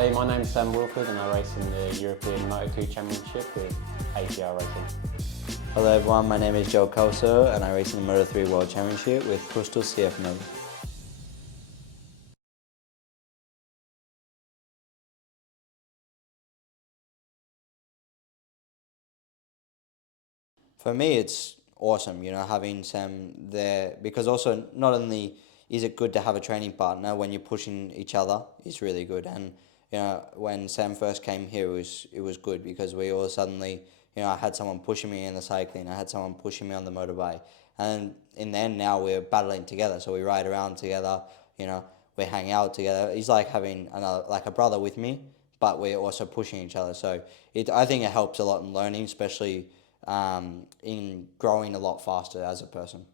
Hey, my name's Wilford and I race in the European Moto2 Championship with APR Racing. Hello everyone, my name is Kelso and I race in the Moto3 World Championship with Crystal CF Moto. For me it's awesome, having Sam there, because also not only is it good to have a training partner when you're pushing each other, it's really good. And when Sam first came here, it was good because we all suddenly, I had someone pushing me in the cycling, I had someone pushing me on the motorbike, and in the end now we're battling together. So we ride around together, we hang out together. He's like having like a brother with me, but we're also pushing each other. So I think it helps a lot in learning, especially in growing a lot faster as a person.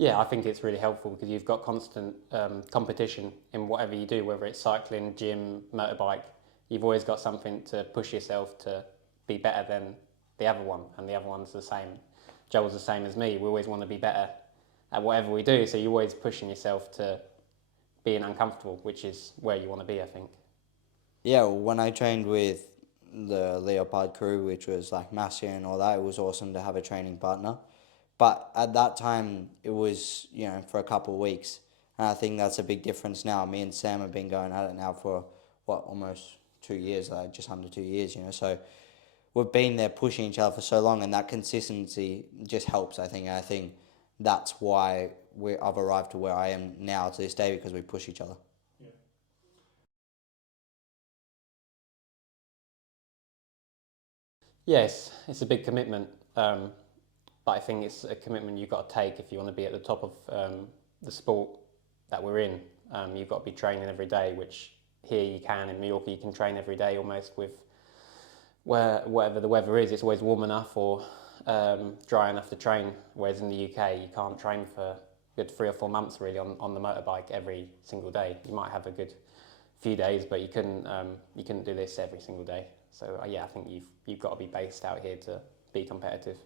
Yeah, I think it's really helpful because you've got constant competition in whatever you do, whether it's cycling, gym, motorbike. You've always got something to push yourself to be better than the other one, and the other one's the same. Joel's the same as me. We always want to be better at whatever we do, so you're always pushing yourself to being uncomfortable, which is where you want to be, I think. Yeah, when I trained with the Leopard crew, which was like Masia and all that, it was awesome to have a training partner. But at that time, it was, for a couple of weeks. And I think that's a big difference now. Me and Sam have been going at it now for, almost 2 years, like just under 2 years, So we've been there pushing each other for so long, and that consistency just helps, I think. And I think that's why I've arrived to where I am now to this day, because we push each other. Yes, it's a big commitment, but I think it's a commitment you've got to take if you want to be at the top of the sport that we're in. You've got to be training every day, which here you can. In Mallorca, you can train every day almost with whatever the weather is. It's always warm enough or dry enough to train, whereas in the UK, you can't train for a good 3 or 4 months really on the motorbike every single day. You might have a good few days, but you couldn't do this every single day. So yeah, I think you've got to be based out here to be competitive.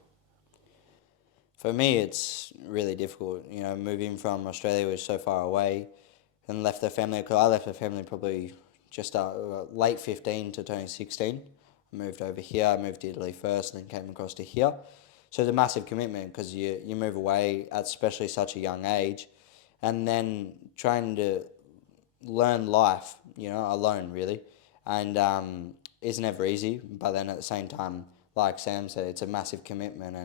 For me, it's really difficult, moving from Australia, which is so far away, and left the family, because I left the family probably just late 15 to turning 16. I moved over here, I moved to Italy first, and then came across to here. So it's a massive commitment, because you move away at especially such a young age, and then trying to learn life, alone really, and it's never easy. But then at the same time, like Sam said, it's a massive commitment,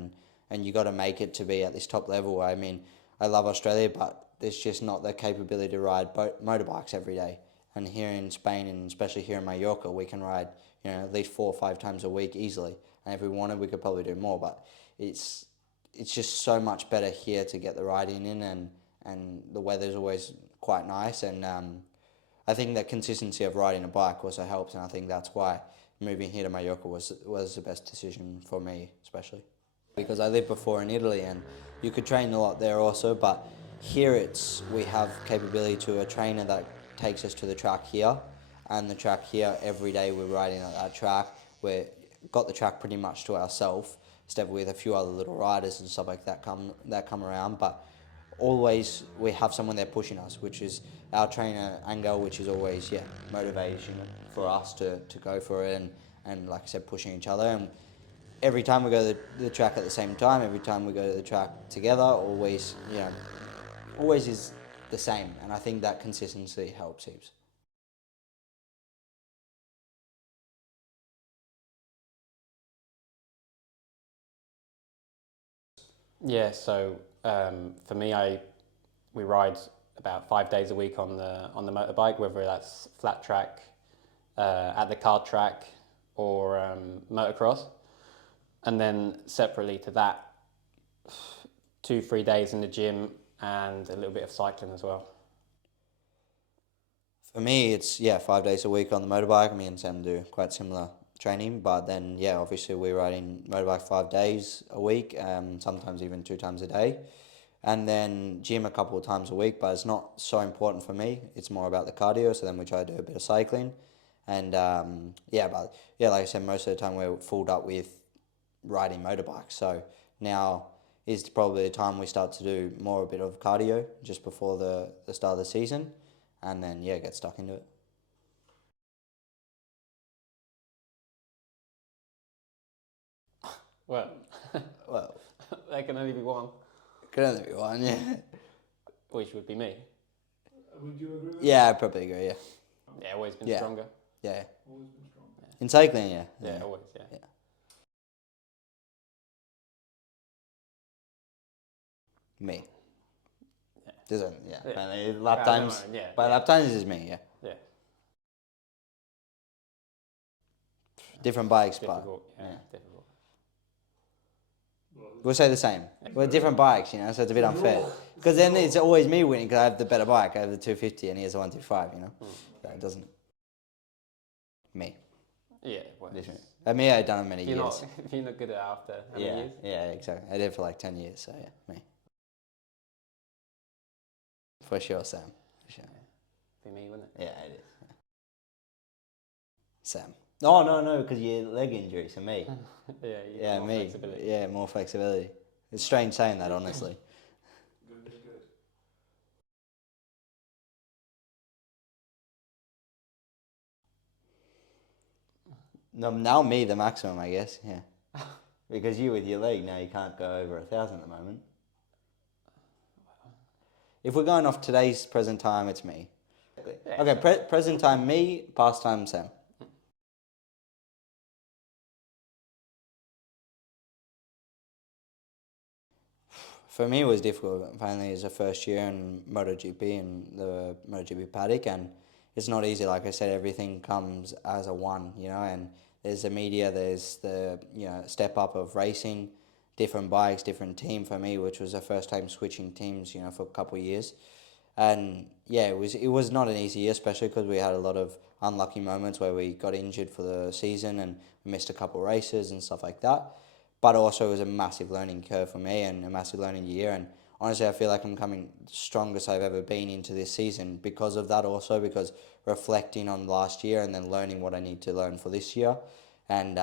and you got to make it to be at this top level. I mean, I love Australia, but there's just not the capability to ride motorbikes every day. And here in Spain, and especially here in Mallorca, we can ride, at least 4 or 5 times a week easily. And if we wanted, we could probably do more. But it's just so much better here to get the riding in, and the weather's always quite nice. And I think that consistency of riding a bike also helps, and I think that's why moving here to Mallorca was the best decision for me, especially because I lived before in Italy, and you could train a lot there also, but here we have capability to a trainer that takes us to the track here, and the track here every day we're riding at that track. We've got the track pretty much to ourselves, instead with a few other little riders and stuff like that come around, but always we have someone there pushing us, which is our trainer Angel, which is always motivation for us to go for it, and like I said, pushing each other. And every time we go to the track at the same time, every time we go to the track together, always is the same, and I think that consistency helps heaps. Yeah, so for me, we ride about 5 days a week on the motorbike, whether that's flat track, at the kart track, or motocross, and then separately to that, 2-3 days in the gym and a little bit of cycling as well. For me, it's 5 days a week on the motorbike. Me and Sam do quite similar training, but then obviously we're riding motorbike 5 days a week, sometimes even 2 times a day, and then gym a couple of times a week. But it's not so important for me. It's more about the cardio. So then we try to do a bit of cycling, and like I said, most of the time we're filled up with riding motorbikes. So now is probably the time we start to do more a bit of cardio just before the start of the season, and then get stuck into it. Well, Well, there can only be one, could only be one, yeah. which would be me. Would you agree with Yeah, I'd probably agree, yeah. Yeah, always been Yeah. stronger. Yeah. that? Always been strong. In cycling, yeah. Yeah, always, yeah. Yeah. Me. Yeah. Doesn't, yeah. Yeah. Apparently, lap Yeah, times, no, yeah, by yeah. lap times is me, yeah. Yeah. Different bikes, but Difficult, yeah, yeah. difficult. Well, we'll say the same. We're different bikes, you know, so it's a bit unfair. Because then it's always me winning because I have the better bike. I have the 250 and he has the 125, you know. So it doesn't. Me. Yeah, well, Different. Me, I've done it many if you're years. not, if you're not good at it after how many Yeah, years? yeah, exactly. I did it for like 10 years, so yeah, me. For sure, Sam. For sure. For me, wouldn't it? Yeah, it is. Sam. Oh, no, because your leg injury, so me. Yeah, you Yeah, got more me. flexibility. Yeah, more flexibility. It's strange saying that, honestly. good, good, good. No, now me, the maximum, I guess, yeah. Because you with your leg, now you can't go over 1,000 at the moment. If we're going off today's present time, it's me. Yeah, Okay, present time me, past time Sam. For me, it was difficult. Finally, it's the first year in MotoGP and the MotoGP paddock, and it's not easy. Like I said, everything comes as a one, you know. And there's the media, there's the step up of racing, different bikes, different team. For me, which was the first time switching teams, for a couple of years, and yeah, it was not an easy year, especially because we had a lot of unlucky moments where we got injured for the season and we missed a couple of races and stuff like that. But also it was a massive learning curve for me and a massive learning year. And honestly, I feel like I'm coming strongest I've ever been into this season because of that. Also because reflecting on last year and then learning what I need to learn for this year. And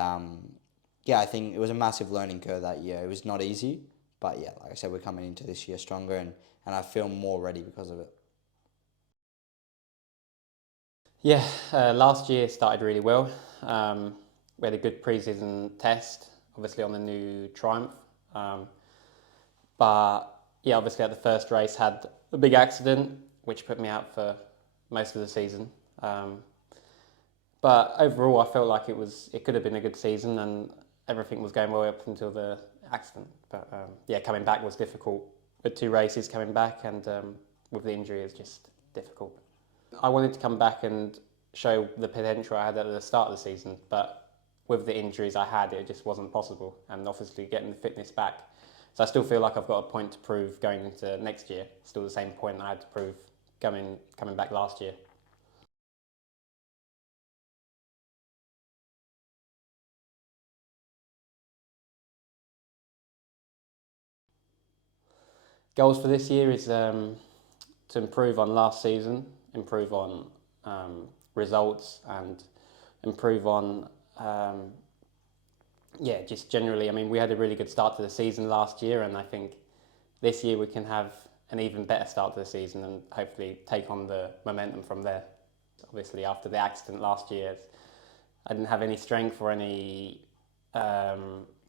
yeah, I think it was a massive learning curve that year. It was not easy, but yeah, like I said, we're coming into this year stronger and I feel more ready because of it. Yeah, last year started really well. We had a good pre-season test, obviously on the new Triumph. But yeah, obviously at the first race had a big accident, which put me out for most of the season. But overall, I felt like it could have been a good season and everything was going well up until the accident. But yeah, coming back was difficult. With 2 races coming back and with the injury, it's just difficult. I wanted to come back and show the potential I had at the start of the season, but with the injuries I had, it just wasn't possible. And obviously getting the fitness back. So I still feel like I've got a point to prove going into next year. Still the same point I had to prove coming back last year. Goals for this year is to improve on last season, improve on results and improve on yeah, just generally. I mean, we had a really good start to the season last year, and I think this year we can have an even better start to the season and hopefully take on the momentum from there. Obviously, after the accident last year, I didn't have any strength or any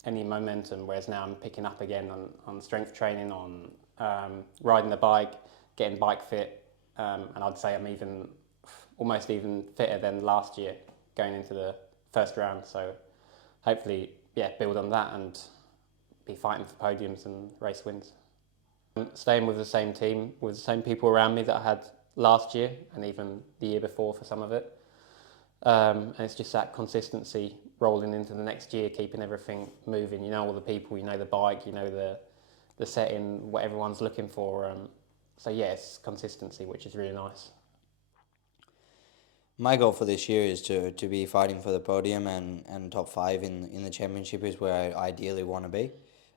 momentum, whereas now I'm picking up again on strength training, on riding the bike, getting bike fit, and I'd say I'm almost even fitter than last year going into the first round. So hopefully, yeah, build on that and be fighting for podiums and race wins. Staying with the same team, with the same people around me that I had last year and even the year before for some of it. And it's just that consistency rolling into the next year, keeping everything moving. You know all the people, you know the bike, you know the setting, what everyone's looking for. So yeah, it's consistency, which is really nice. My goal for this year is to be fighting for the podium and top 5 in the championship is where I ideally want to be.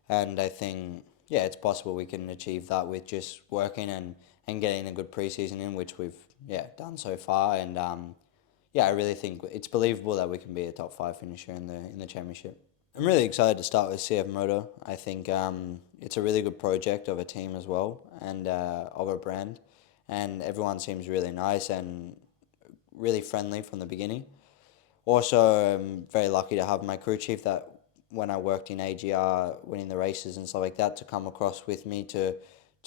And I think, yeah, it's possible we can achieve that with just working and getting a good preseason in, which we've, done so far. And, yeah, I really think it's believable that we can be a top 5 finisher in the championship. I'm really excited to start with CF Moto. I think it's a really good project of a team as well and of a brand. And everyone seems really nice and really friendly from the beginning. Also, I'm very lucky to have my crew chief that when I worked in AGR, winning the races and stuff like that, to come across with me to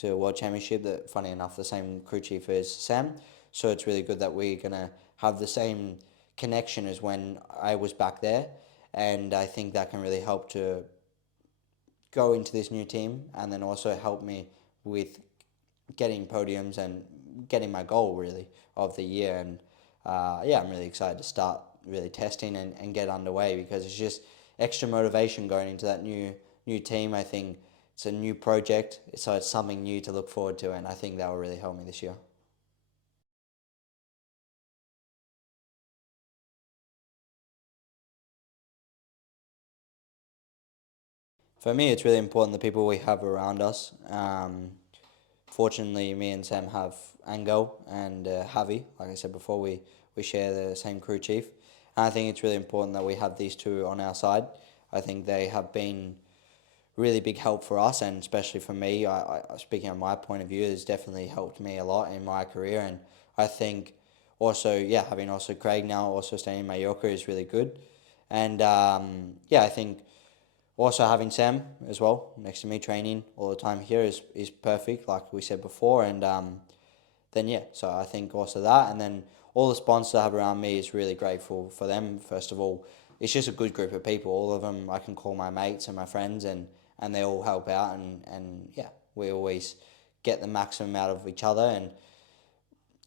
World Championship. That, funny enough, the same crew chief as Sam. So it's really good that we're gonna have the same connection as when I was back there, and I think that can really help to go into this new team, and then also help me with getting podiums and getting my goal really of the year. And yeah, I'm really excited to start really testing and get underway, because it's just extra motivation going into that new team. I think it's a new project, so it's something new to look forward to, and I think that will really help me this year. For me, it's really important the people we have around us. Fortunately, me and Sam have Angel and Javi. Like I said before, we share the same crew chief. And I think it's really important that we have these two on our side. I think they have been really big help for us, and especially for me. Speaking on my point of view, it's definitely helped me a lot in my career. And I think also, yeah, having also Craig now also staying in Mallorca is really good. And yeah, I think also having Sam as well next to me training all the time here is perfect, like we said before. And then yeah, so I think also that, and then all the sponsors I have around me is really grateful for them. First of all, it's just a good group of people. All of them I can call my mates and my friends, and they all help out, and yeah, we always get the maximum out of each other. And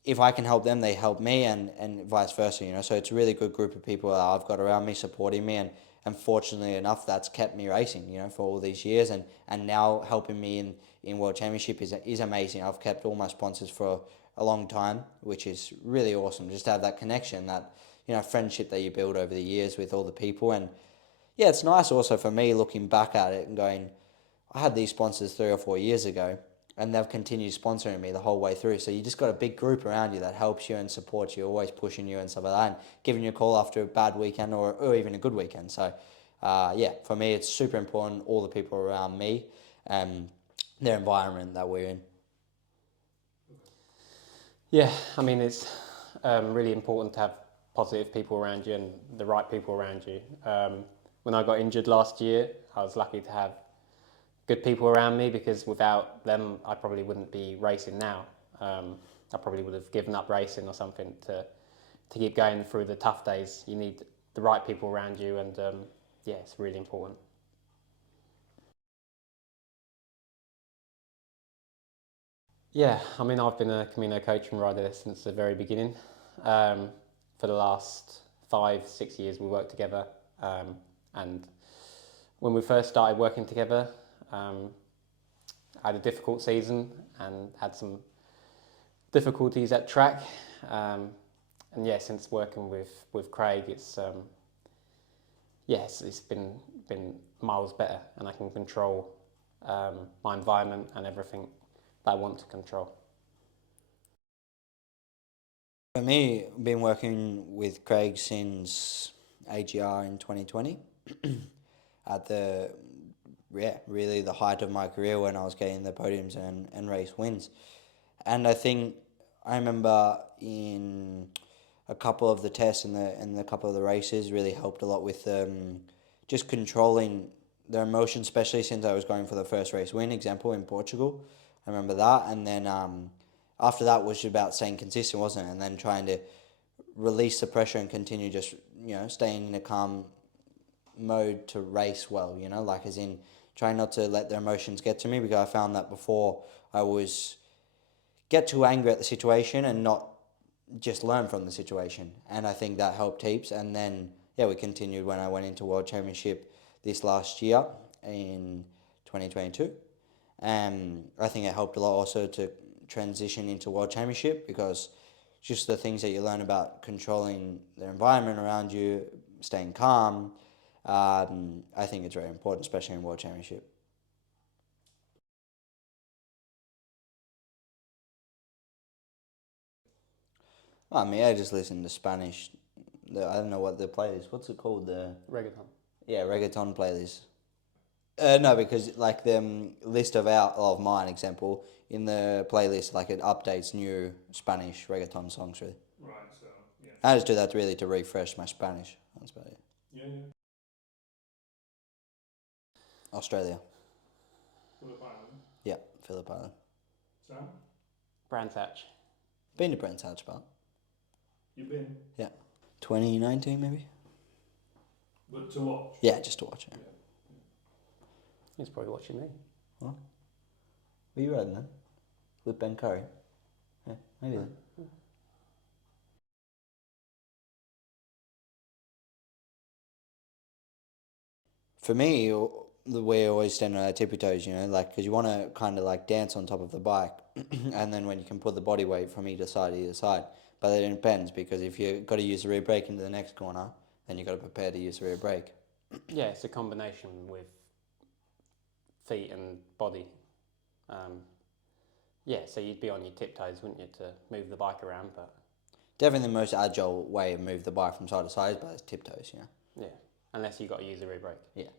if I can help them, they help me, and vice versa, you know. So it's a really good group of people that I've got around me supporting me, and fortunately enough, that's kept me racing, you know, for all these years, and now helping me in World Championship is amazing. I've kept all my sponsors for a long time, which is really awesome. Just to have that connection, that, you know, friendship that you build over the years with all the people. And yeah, it's nice also for me looking back at it and going, I had these sponsors 3 or 4 years ago, and they've continued sponsoring me the whole way through. So you just got a big group around you that helps you and supports you, always pushing you and stuff like that, and giving you a call after a bad weekend or even a good weekend. So yeah, for me, it's super important, all the people around me and their environment that we're in. Yeah, I mean, it's really important to have positive people around you and the right people around you. When I got injured last year, I was lucky to have good people around me, because without them, I probably wouldn't be racing now. I probably would have given up racing or something to keep going through the tough days. You need the right people around you, and yeah, it's really important. Yeah, I mean, I've been a Camino coach and rider since the very beginning. For the last 5, 6 years, we worked together, and when we first started working together, I had a difficult season and had some difficulties at track. And yeah, since working with Craig, it's yes, it's been miles better, and I can control my environment and everything that I want to control. For me, I've been working with Craig since AGR in 2020 at the, yeah, really the height of my career, when I was getting the podiums and race wins. And I think I remember in a couple of the tests and a couple of the races really helped a lot with just controlling their emotions, especially since I was going for the first race win, example in Portugal. I remember that. And then after that was about staying consistent, wasn't it? And then trying to release the pressure and continue just, you know, staying in a calm mode to race well, you know, like as in trying not to let their emotions get to me, because I found that before I was get too angry at the situation and not just learn from the situation. And I think that helped heaps. And then, yeah, we continued when I went into World Championship this last year in 2022. And I think it helped a lot also to transition into World Championship, because just the things that you learn about controlling the environment around you, staying calm, I think it's very important, especially in World Championship. I mean, I just listen to Spanish. I don't know what the playlist. What's it called? Reggaeton. Yeah, reggaeton playlist. No, because like the list of mine example in the playlist, like it updates new Spanish reggaeton songs really. Right, so, yeah. I just do that really to refresh my Spanish. That's about it. Yeah, yeah. Australia. Phillip Island. Yeah, Phillip Island. Sam? Brands Hatch. Been to Brands Hatch, but You've been? 2019 maybe? But to watch? Yeah, just to watch it. Yeah. He's probably watching me. Were you riding then? With Ben Curry? Yeah, maybe then. For me, the way I always stand on our tippy toes, you know, like, because you want to kind of like dance on top of the bike, and then when you can put the body weight from either side. But it depends, because if you've got to use the rear brake into the next corner, then you've got to prepare to use the rear brake. Yeah, it's a combination with feet and body. Yeah, so you'd be on your tiptoes, wouldn't you, to move the bike around, but... Definitely the most agile way of move the bike from side to side is by its tiptoes, you know. Yeah, unless you've got to use the rear brake. Yeah.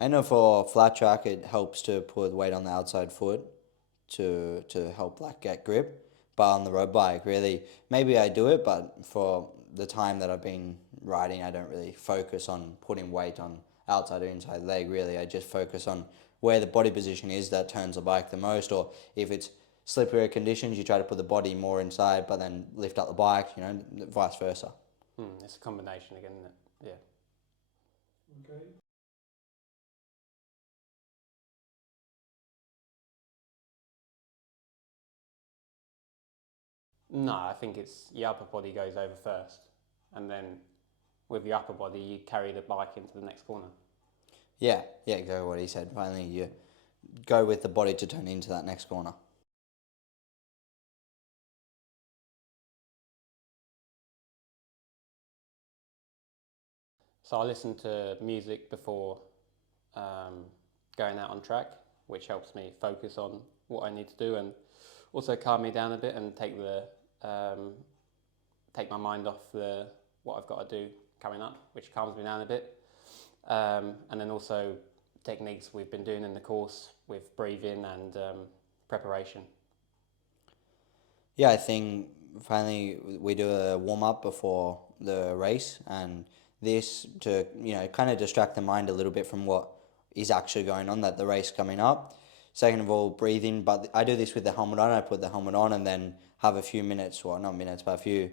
I know for flat track it helps to put weight on the outside foot to help like get grip. But on the road bike, really, maybe I do it, but for the time that I've been riding, I don't really focus on putting weight on outside or inside leg. Really, I just focus on where the body position is that turns the bike the most. Or if it's slippery conditions, you try to put the body more inside, but then lift up the bike. You know, vice versa. It's a combination again, isn't it? Yeah. Okay. No, I think it's your upper body goes over first, and then with your upper body, you carry the bike into the next corner. Yeah, exactly what he said. Finally, you go with the body to turn into that next corner. So I listen to music before going out on track, which helps me focus on what I need to do and also calm me down a bit and take my mind off what I've got to do coming up, which calms me down a bit. And then also techniques we've been doing in the course with breathing and preparation. Yeah, I think finally we do a warm up before the race, and this to kind of distract the mind a little bit from what is actually going on, that the race coming up. Second of all, breathing. But I do this with the helmet on. I put the helmet on and then have a few minutes, well, not minutes, but a few,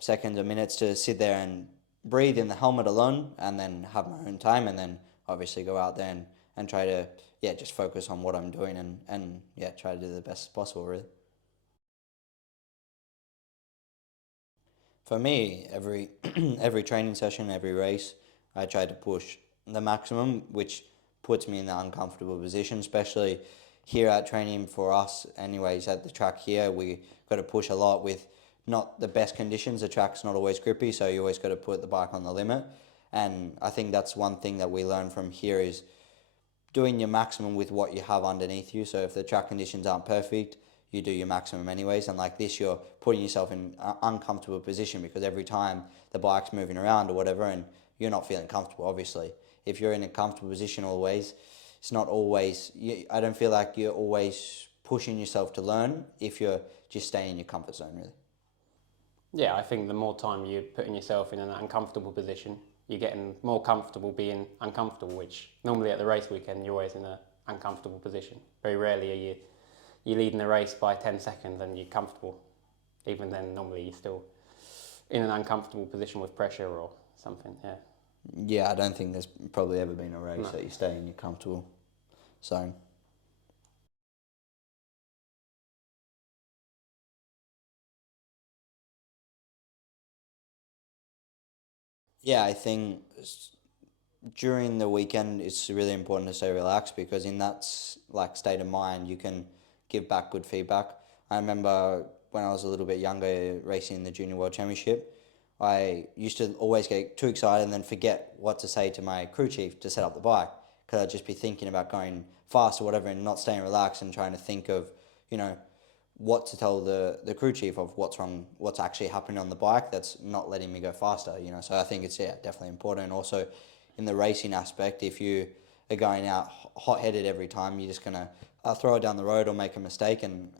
seconds or minutes to sit there and breathe in the helmet alone, and then have my own time, and then obviously go out there and try to just focus on what I'm doing and try to do the best possible, really. For me, every every training session, every race, I try to push the maximum, which puts me in the uncomfortable position, especially here at training for us anyways at the track here. We got to push a lot with not the best conditions. The track's not always grippy, so you always got to put the bike on the limit. And I think that's one thing that we learn from here is doing your maximum with what you have underneath you. So if the track conditions aren't perfect, you do your maximum anyways. And like this, you're putting yourself in an uncomfortable position because every time the bike's moving around or whatever and you're not feeling comfortable, obviously. If you're in a comfortable position always, it's not always, I don't feel like you're always pushing yourself to learn if you're just staying in your comfort zone, really. Yeah, I think the more time you're putting yourself in an uncomfortable position, you're getting more comfortable being uncomfortable, which normally at the race weekend, you're always in an uncomfortable position. Very rarely are you're leading the race by 10 seconds and you're comfortable. Even then, normally you're still in an uncomfortable position with pressure or something, yeah. Yeah, I don't think there's probably ever been a race that you stay in your comfortable zone. Yeah, I think during the weekend it's really important to stay relaxed because in that state of mind you can give back good feedback. I remember when I was a little bit younger racing in the Junior World Championship, I used to always get too excited and then forget what to say to my crew chief to set up the bike because I'd just be thinking about going fast or whatever and not staying relaxed and trying to think of, what to tell the crew chief of what's wrong, what's actually happening on the bike that's not letting me go faster, So I think it's, definitely important. And also in the racing aspect, if you are going out hot-headed every time, you're just going to throw it down the road or make a mistake and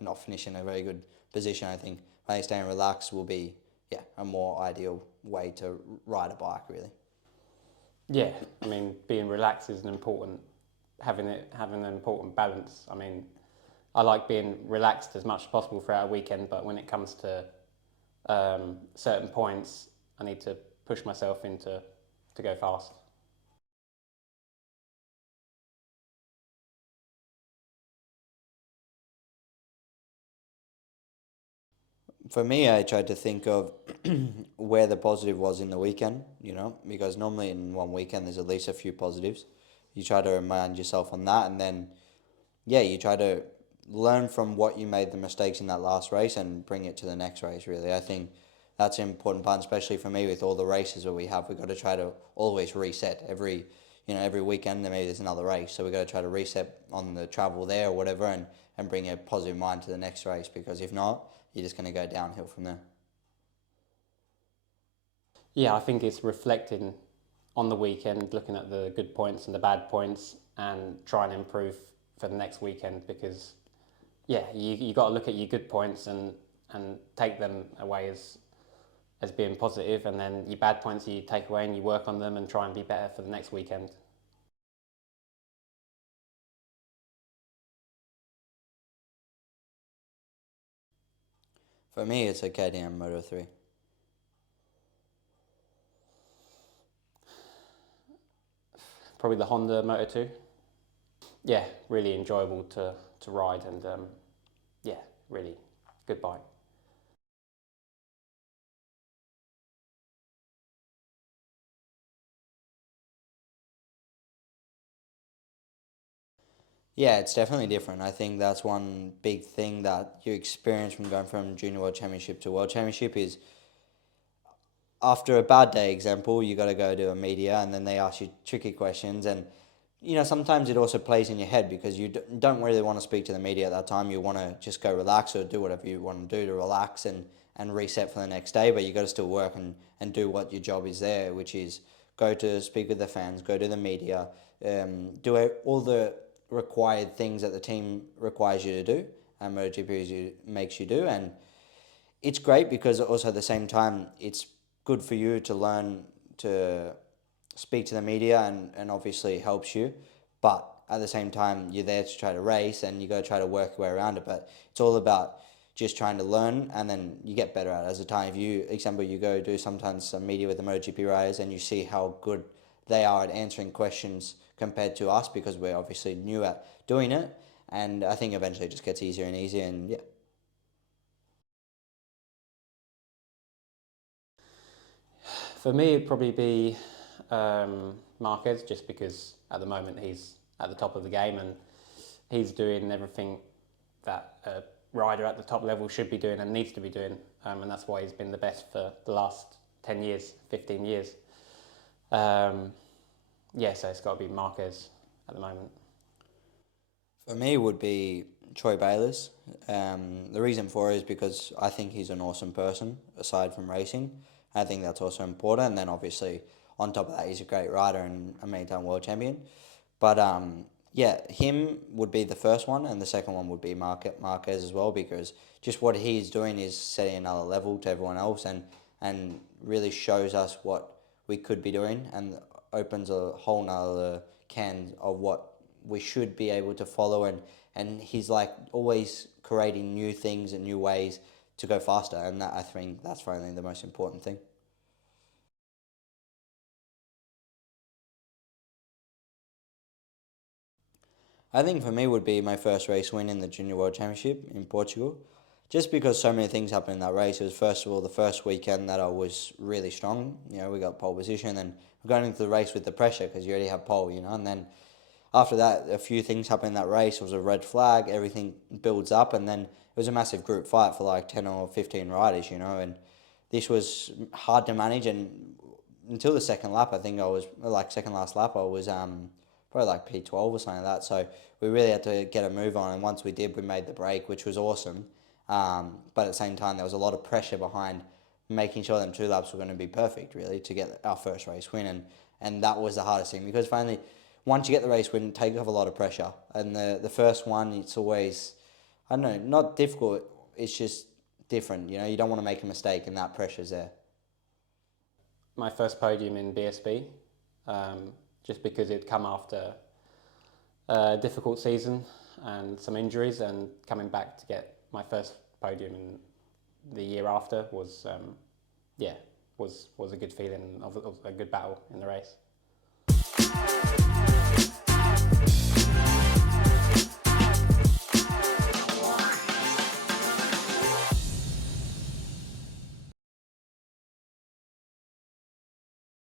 not finish in a very good position. I think staying relaxed will be a more ideal way to ride a bike, really. Yeah, I mean, being relaxed is having an important balance. I mean, I like being relaxed as much as possible throughout a weekend, but when it comes to certain points, I need to push myself to go fast. For me, I tried to think of where the positive was in the weekend, because normally in one weekend there's at least a few positives. You try to remind yourself on that, and then, you try to learn from what you made the mistakes in that last race and bring it to the next race, really. I think that's an important part, especially for me with all the races that we have. We've got to try to always reset every weekend. Maybe there's another race, so we've got to try to reset on the travel there or whatever, and bring a positive mind to the next race, because if not, you're just going to go downhill from there. Yeah, I think it's reflecting on the weekend, looking at the good points and the bad points, and trying to improve for the next weekend. Because you got to look at your good points and take them away as being positive, and then your bad points you take away and you work on them and try and be better for the next weekend. For me, it's a KTM Moto3. Probably the Honda Moto2. Yeah, really enjoyable to ride, and really good bike. Yeah, it's definitely different. I think that's one big thing that you experience from going from Junior World Championship to World Championship is, after a bad day, example, you got to go to a media and then they ask you tricky questions, and sometimes it also plays in your head because you don't really want to speak to the media at that time. You want to just go relax or do whatever you want to do to relax and reset for the next day, but you got to still work and do what your job is there, which is go to speak with the fans, go to the media, do all the required things that the team requires you to do and MotoGP makes you do. And it's great because also at the same time, it's good for you to learn to speak to the media and obviously helps you. But at the same time, you're there to try to race and you got to try to work your way around it. But it's all about just trying to learn, and then you get better at it as a time. If you, example, you go do sometimes some media with the MotoGP riders and you see how good they are at answering questions compared to us, because we're obviously new at doing it. And I think eventually it just gets easier and easier, and yeah. For me, it'd probably be Marquez, just because at the moment he's at the top of the game and he's doing everything that a rider at the top level should be doing and needs to be doing, and that's why he's been the best for the last 10 years, 15 years. So it's got to be Marquez at the moment. For me, it would be Troy Bayliss. The reason for it is because I think he's an awesome person, aside from racing. I think that's also important. And then obviously, on top of that, he's a great rider and a many-time world champion. But him would be the first one, and the second one would be Marquez as well, because just what he's doing is setting another level to everyone else and really shows us what we could be doing and opens a whole nother can of what we should be able to follow, and he's like always creating new things and new ways to go faster, and that, I think that's finally the most important thing. I think for me would be my first race win in the Junior World Championship in Portugal, just because so many things happened in that race. It was, first of all, the first weekend that I was really strong. We got pole position, and we're going into the race with the pressure because you already have pole, and then after that, a few things happened in that race. It was a red flag, everything builds up, and then it was a massive group fight for like 10 or 15 riders, and this was hard to manage. And until the second lap, I think I was, like second last lap, I was probably like P12 or something like that. So we really had to get a move on, and once we did, we made the break, which was awesome. But at the same time, there was a lot of pressure behind making sure them 2 laps were going to be perfect, really, to get our first race win. And that was the hardest thing, because finally, once you get the race win, it takes off a lot of pressure. And the first one, it's always, I don't know, not difficult. It's just different. You know, you don't want to make a mistake, and that pressure's there. My first podium in BSB, just because it'd come after a difficult season and some injuries, and coming back to get my first podium in the year after was a good feeling of a good battle in the race.